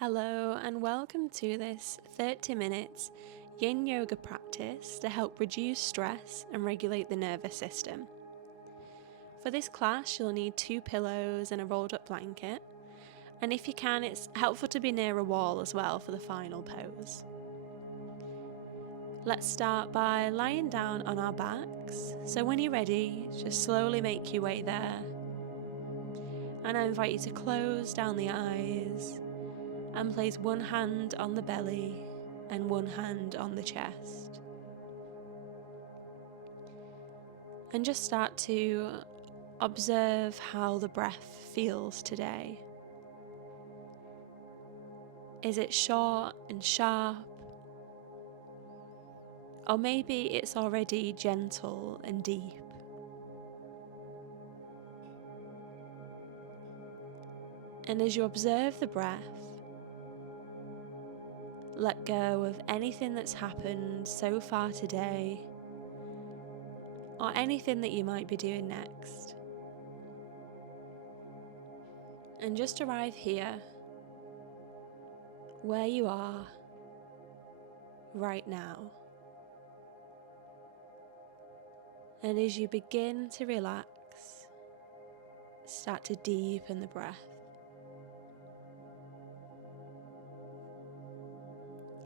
Hello and welcome to this 30 minutes yin yoga practice to help reduce stress and regulate the nervous system. For this class you'll need 2 pillows and a rolled up blanket, and if you can it's helpful to be near a wall as well for the final pose. Let's start by lying down on our backs, so when you're ready just slowly make your way there, and I invite you to close down the eyes and place one hand on the belly and one hand on the chest. And just start to observe how the breath feels today. Is it short and sharp? Or maybe it's already gentle and deep. And as you observe the breath, let go of anything that's happened so far today, or anything that you might be doing next. And just arrive here, where you are, right now. And as you begin to relax, start to deepen the breath.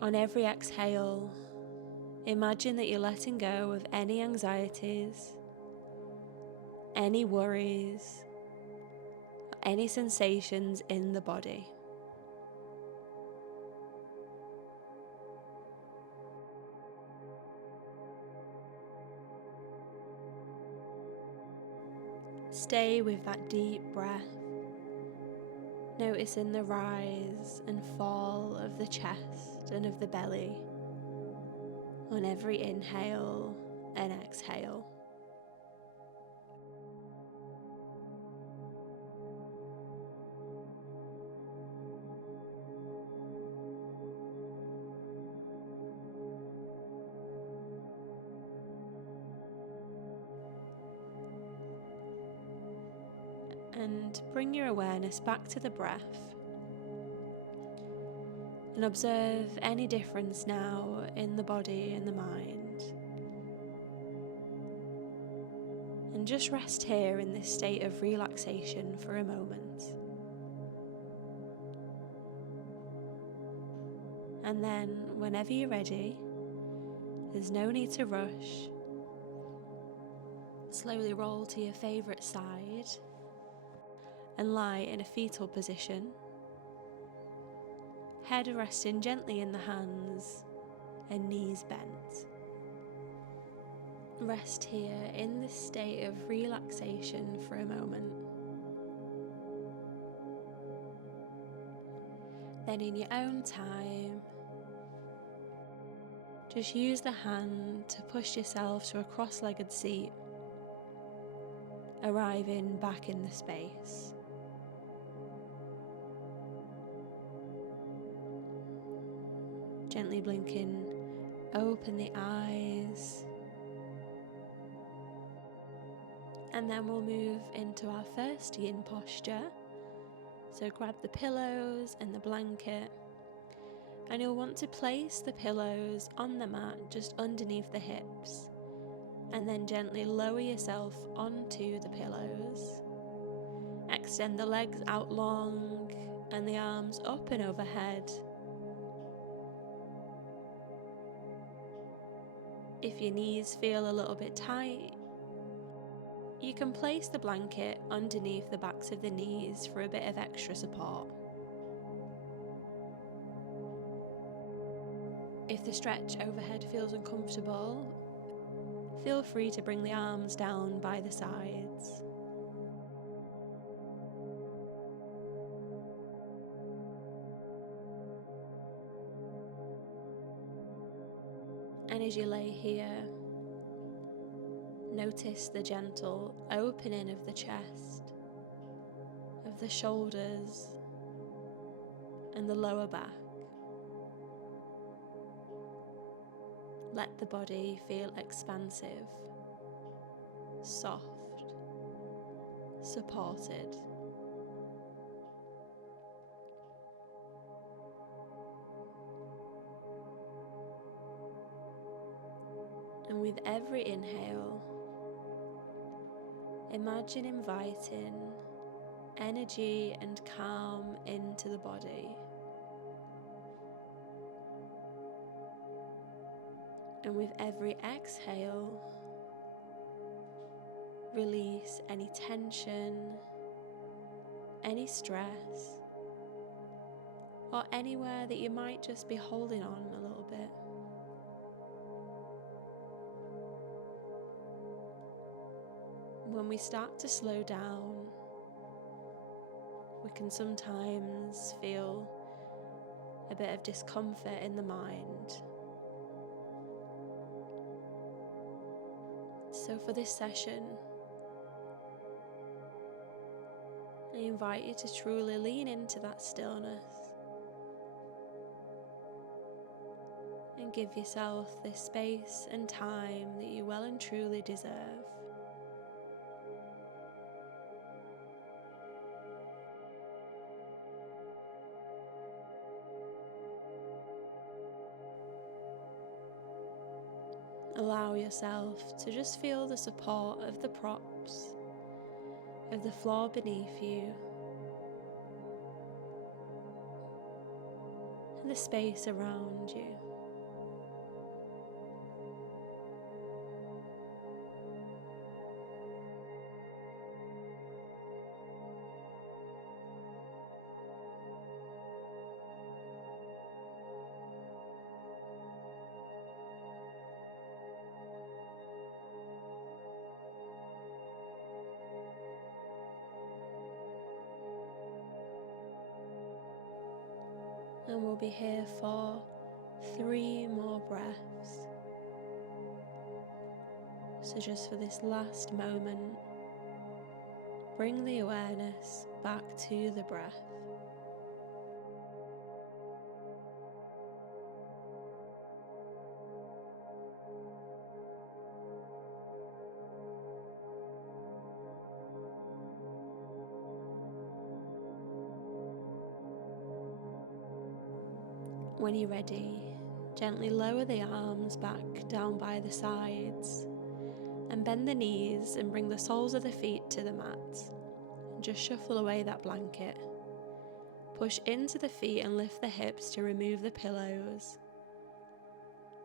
On every exhale, imagine that you're letting go of any anxieties, any worries, any sensations in the body. Stay with that deep breath, noticing the rise and fall of the chest and of the belly on every inhale and exhale. And bring your awareness back to the breath and observe any difference now in the body and the mind. And just rest here in this state of relaxation for a moment. And then, whenever you're ready, there's no need to rush. Slowly roll to your favourite side and lie in a fetal position, head resting gently in the hands and knees bent. Rest here in this state of relaxation for a moment. Then in your own time, just use the hand to push yourself to a cross-legged seat, arriving back in the space. Gently blinking, open the eyes, and then we'll move into our first yin posture. So grab the pillows and the blanket, and you'll want to place the pillows on the mat just underneath the hips, and then gently lower yourself onto the pillows. Extend the legs out long and the arms up and overhead. If your knees feel a little bit tight, you can place the blanket underneath the backs of the knees for a bit of extra support. If the stretch overhead feels uncomfortable, feel free to bring the arms down by the sides. And as you lay here, notice the gentle opening of the chest, of the shoulders, and the lower back. Let the body feel expansive, soft, supported. with every inhale, imagine inviting energy and calm into the body. And with every exhale, release any tension, any stress, or anywhere that you might just be holding on a little bit. When we start to slow down, we can sometimes feel a bit of discomfort in the mind. So for this session, I invite you to truly lean into that stillness and give yourself this space and time that you well and truly deserve. Allow yourself to just feel the support of the props, of the floor beneath you, and the space around you. And we'll be here for 3 more breaths. So just for this last moment, bring the awareness back to the breath. When you're ready, gently lower the arms back down by the sides and bend the knees and bring the soles of the feet to the mat. And just shuffle away that blanket. Push into the feet and lift the hips to remove the pillows.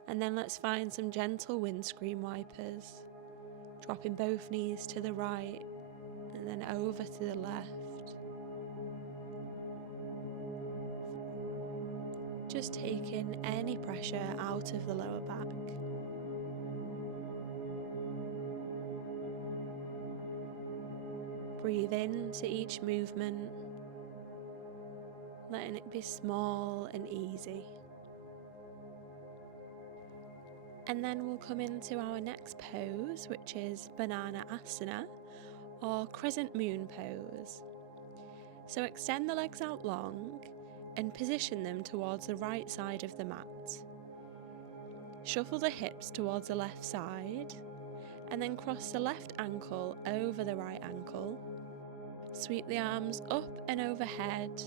And then let's find some gentle windscreen wipers, dropping both knees to the right and then over to the left. Just taking any pressure out of the lower back. Breathe into each movement, letting it be small and easy. And then we'll come into our next pose, which is Bananasana, or crescent moon pose. So extend the legs out long and position them towards the right side of the mat. Shuffle the hips towards the left side and then cross the left ankle over the right ankle. Sweep the arms up and overhead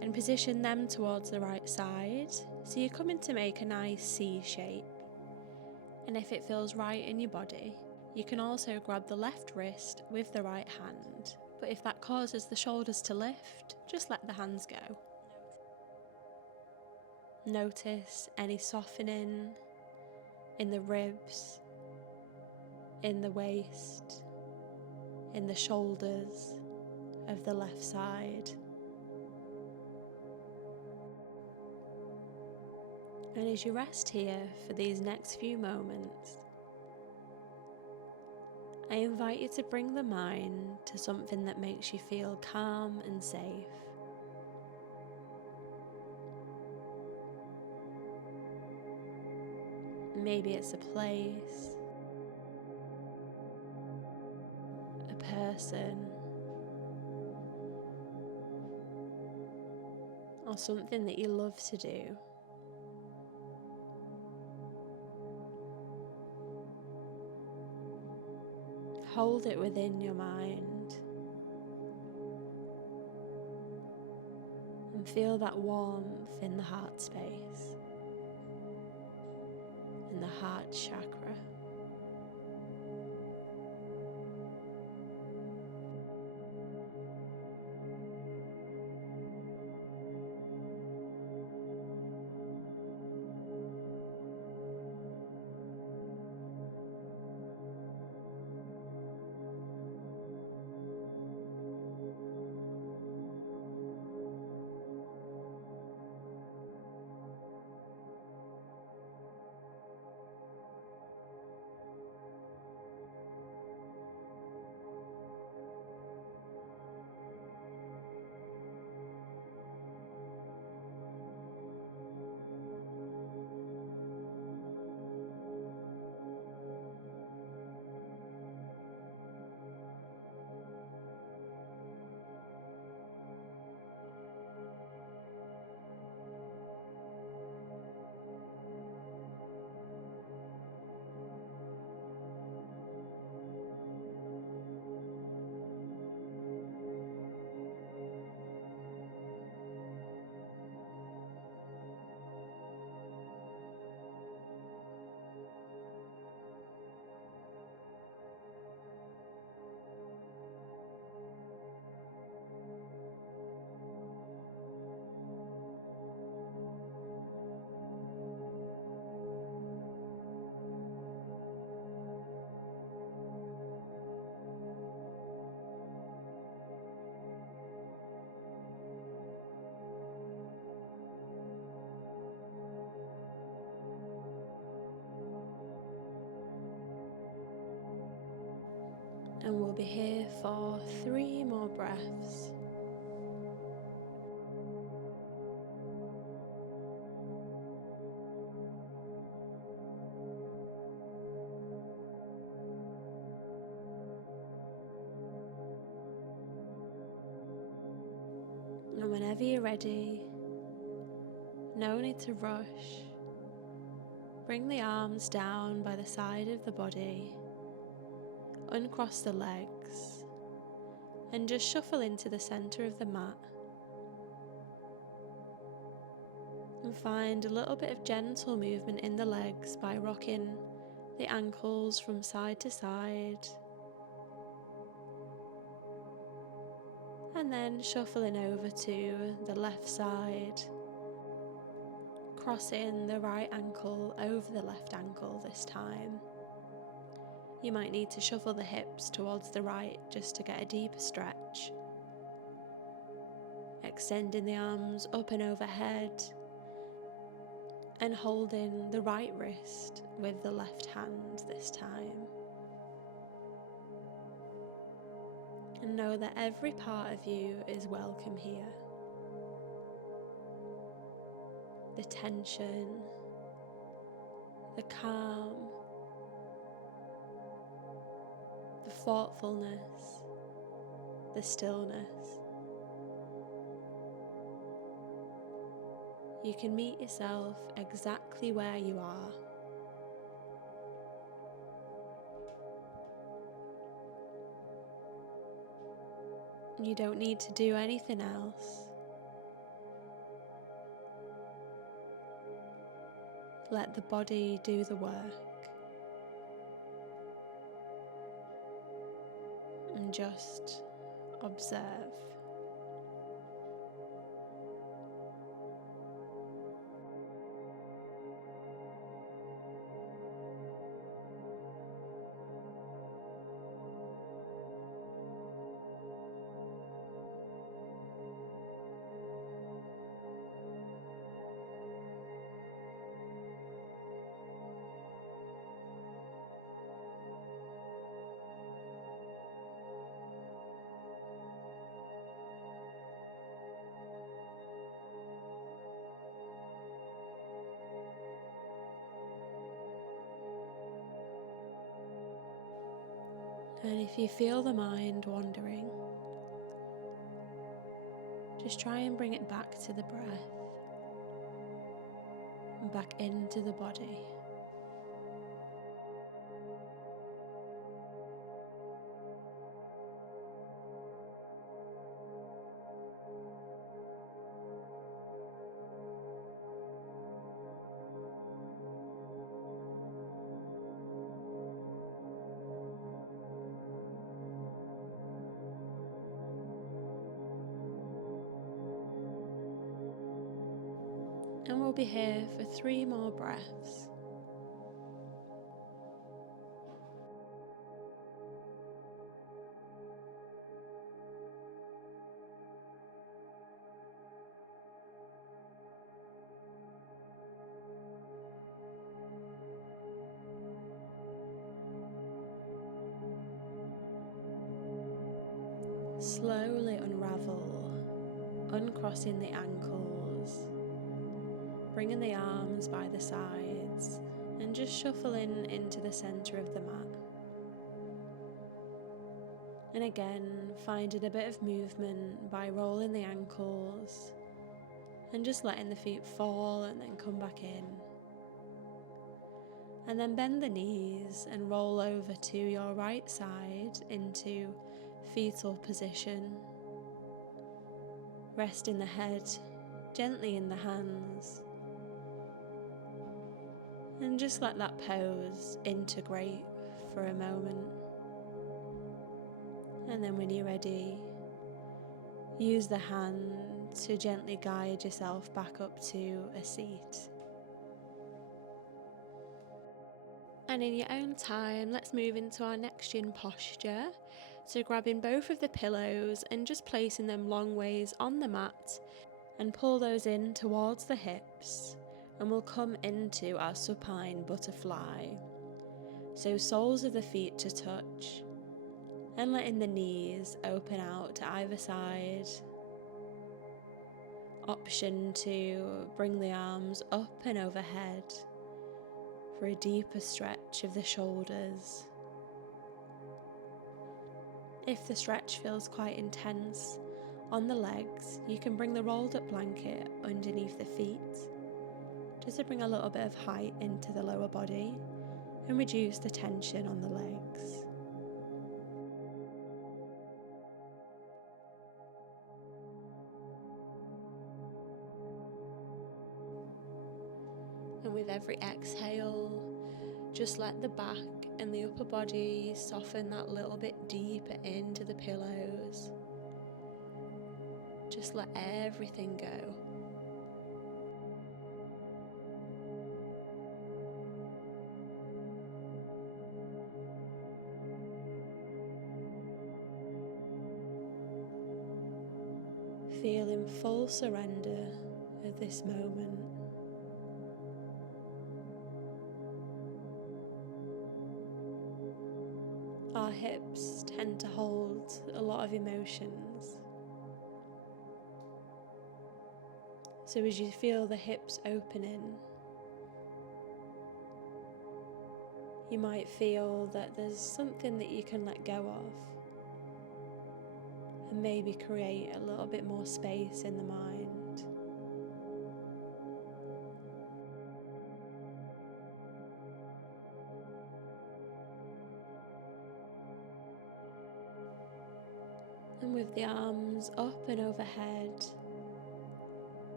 and position them towards the right side so you're coming to make a nice C shape. And if it feels right in your body, you can also grab the left wrist with the right hand. But if that causes the shoulders to lift, just let the hands go. Notice any softening in the ribs, in the waist, in the shoulders of the left side. And as you rest here for these next few moments, I invite you to bring the mind to something that makes you feel calm and safe. Maybe it's a place, a person, or something that you love to do. Hold it within your mind and feel that warmth in the heart space and the heart chakra. And we'll be here for 3 more breaths. And whenever you're ready, no need to rush. Bring the arms down by the side of the body, uncross the legs, and just shuffle into the center of the mat. And find a little bit of gentle movement in the legs by rocking the ankles from side to side. And then shuffling over to the left side, crossing the right ankle over the left ankle this time. You might need to shuffle the hips towards the right just to get a deeper stretch. Extending the arms up and overhead and holding the right wrist with the left hand this time. And know that every part of you is welcome here. The tension, the calm, the thoughtfulness, the stillness. You can meet yourself exactly where you are. You don't need to do anything else. Let the body do the work. And just observe. And if you feel the mind wandering, just try and bring it back to the breath, back into the body. And we'll be here for 3 more breaths. Slowly unravel, uncrossing the ankles, bringing the arms by the sides and just shuffling into the centre of the mat. And again, finding a bit of movement by rolling the ankles and just letting the feet fall and then come back in. And then bend the knees and roll over to your right side into fetal position. Resting the head gently in the hands. And just let that pose integrate for a moment. And then when you're ready, use the hand to gently guide yourself back up to a seat. And in your own time, let's move into our next yin posture. So grabbing both of the pillows and just placing them long ways on the mat and pull those in towards the hips, and we'll come into our supine butterfly. So soles of the feet to touch and letting the knees open out to either side. Option to bring the arms up and overhead for a deeper stretch of the shoulders. If the stretch feels quite intense on the legs, you can bring the rolled up blanket underneath the feet just to bring a little bit of height into the lower body and reduce the tension on the legs. And with every exhale, just let the back and the upper body soften that little bit deeper into the pillows. Just let everything go. Feel in full surrender of this moment. Our hips tend to hold a lot of emotions. So as you feel the hips opening, you might feel that there's something that you can let go of and maybe create a little bit more space in the mind. And with the arms up and overhead,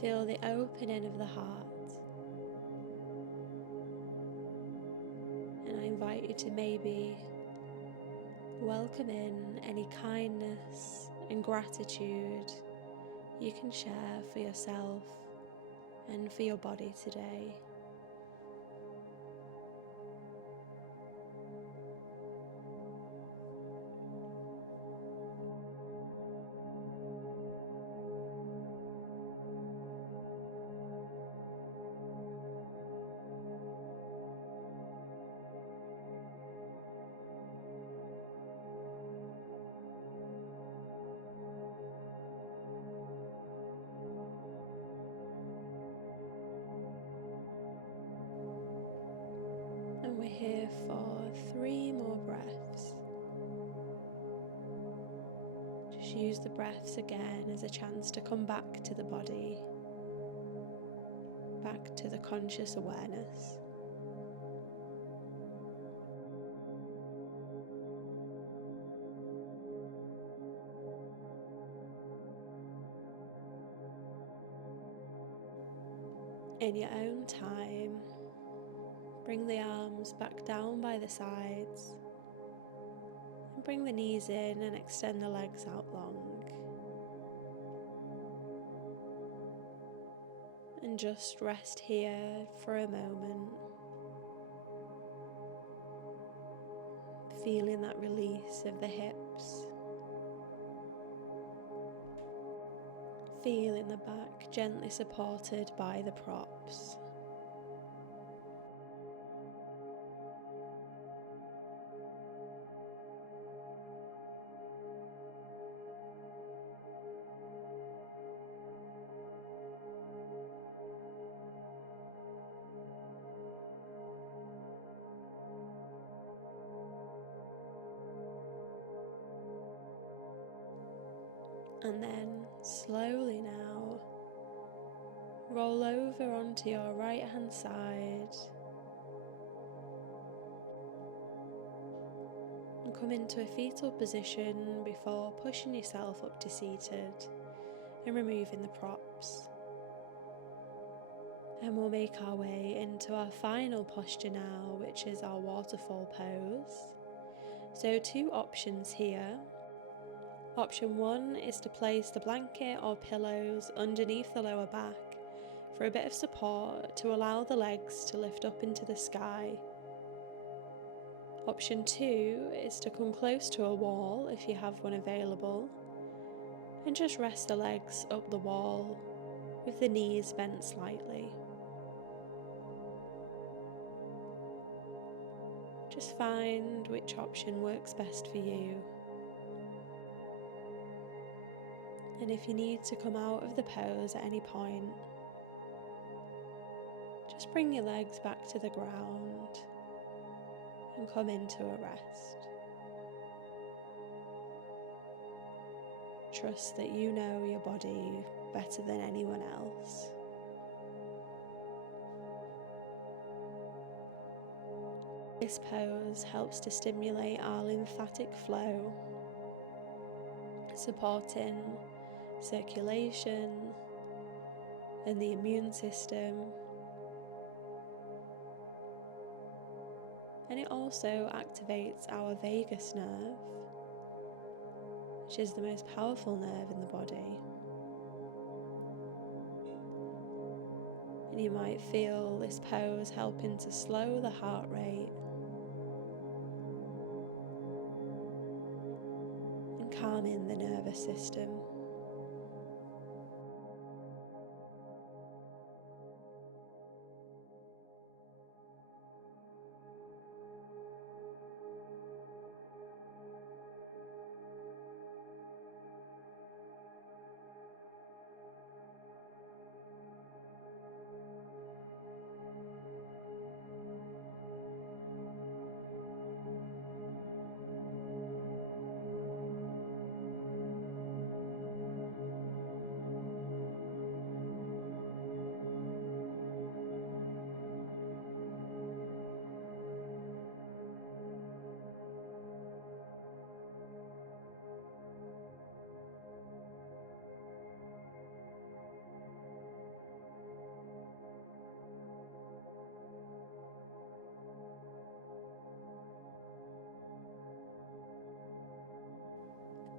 feel the opening of the heart. And I invite you to maybe welcome in any kindness and gratitude you can share for yourself and for your body today. And we're here for 3 more breaths. Just use the breaths again as a chance to come back to the body, back to the conscious awareness. In your own time, bring the arms back down by the sides and bring the knees in and extend the legs out long. And just rest here for a moment, feeling that release of the hips, feeling the back gently supported by the props. And then slowly now, roll over onto your right hand side and come into a fetal position before pushing yourself up to seated and removing the props. And we'll make our way into our final posture now, which is our waterfall pose. So 2 options here. Option 1 is to place the blanket or pillows underneath the lower back for a bit of support to allow the legs to lift up into the sky. Option 2 is to come close to a wall if you have one available and just rest the legs up the wall with the knees bent slightly. Just find which option works best for you. And if you need to come out of the pose at any point, just bring your legs back to the ground and come into a rest. Trust that you know your body better than anyone else. This pose helps to stimulate our lymphatic flow, supporting circulation and the immune system. And it also activates our vagus nerve, which is the most powerful nerve in the body. And you might feel this pose helping to slow the heart rate and calming the nervous system.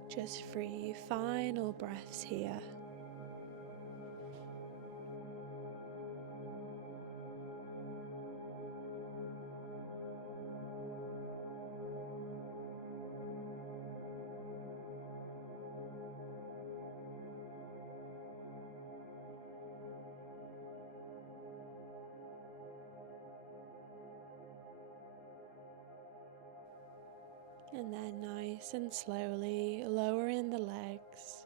Just 3 final breaths here. And then nice and slowly lowering the legs,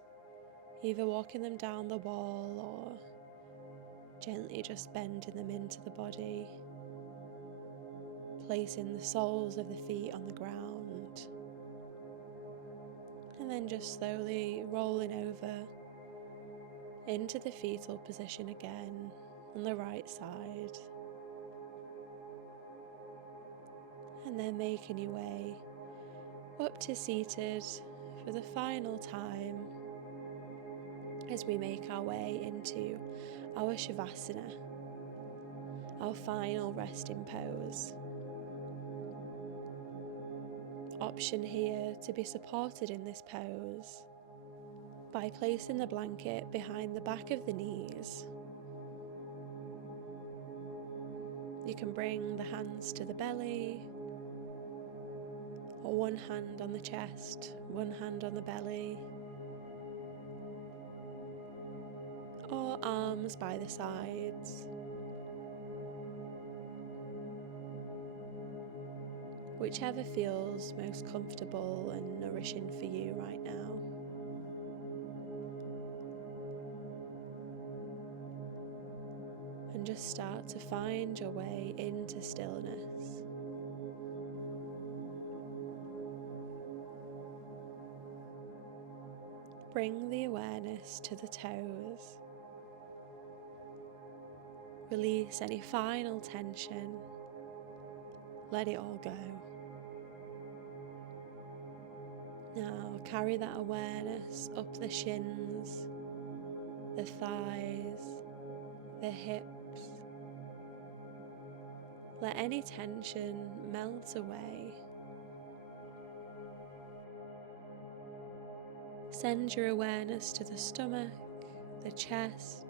either walking them down the wall or gently just bending them into the body, placing the soles of the feet on the ground, and then just slowly rolling over into the fetal position again on the right side, and then making your way up to seated for the final time as we make our way into our Savasana, our final resting pose. Option here to be supported in this pose by placing the blanket behind the back of the knees You can bring the hands to the belly, or one hand on the chest, one hand on the belly, or arms by the sides. Whichever feels most comfortable and nourishing for you right now. And just start to find your way into stillness. Bring the awareness to the toes. Release any final tension. Let it all go. Now carry that awareness up the shins, the thighs, the hips. Let any tension melt away. Send your awareness to the stomach, the chest,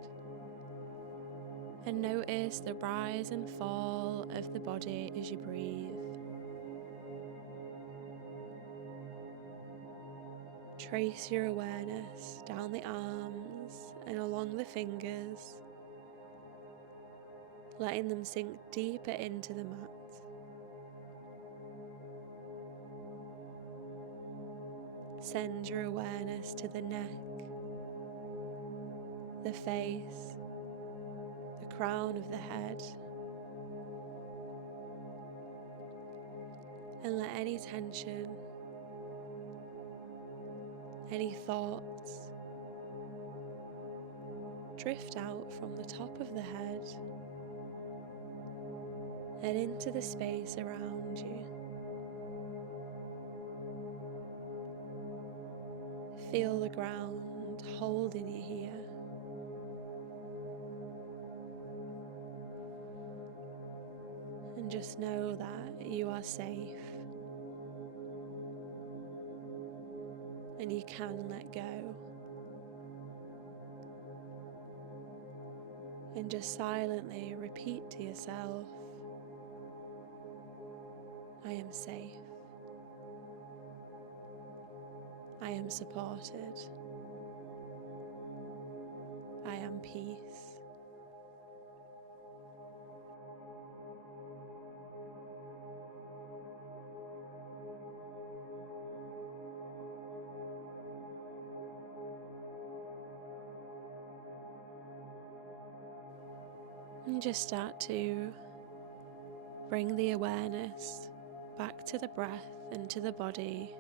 and notice the rise and fall of the body as you breathe. Trace your awareness down the arms and along the fingers, letting them sink deeper into the mat. Send your awareness to the neck, the face, the crown of the head, and let any tension, any thoughts drift out from the top of the head and into the space around you. Feel the ground holding you here. And just know that you are safe. And you can let go. And just silently repeat to yourself, I am safe. I am supported. I am peace. And just start to bring the awareness back to the breath and to the body.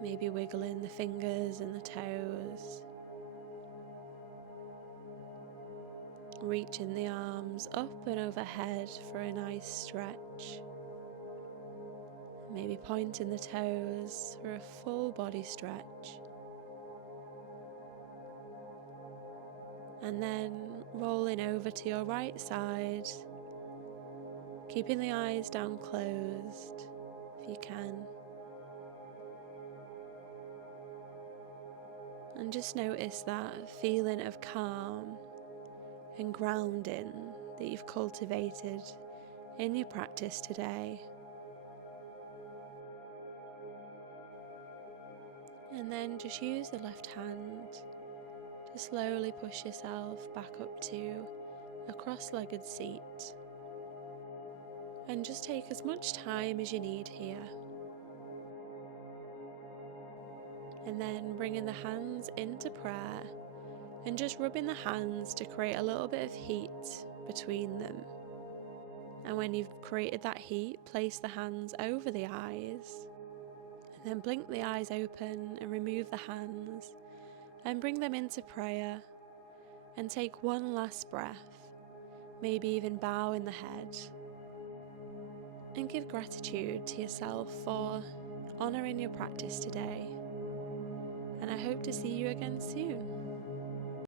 Maybe wiggling the fingers and the toes. Reaching the arms up and overhead for a nice stretch. Maybe pointing the toes for a full body stretch. And then rolling over to your right side, keeping the eyes down closed if you can. And just notice that feeling of calm and grounding that you've cultivated in your practice today. And then just use the left hand to slowly push yourself back up to a cross-legged seat. And just take as much time as you need here. And then bringing the hands into prayer and just rubbing the hands to create a little bit of heat between them. And when you've created that heat, place the hands over the eyes and then blink the eyes open and remove the hands and bring them into prayer and take one last breath, maybe even bow in the head, and give gratitude to yourself for honouring your practice today. And I hope to see you again soon.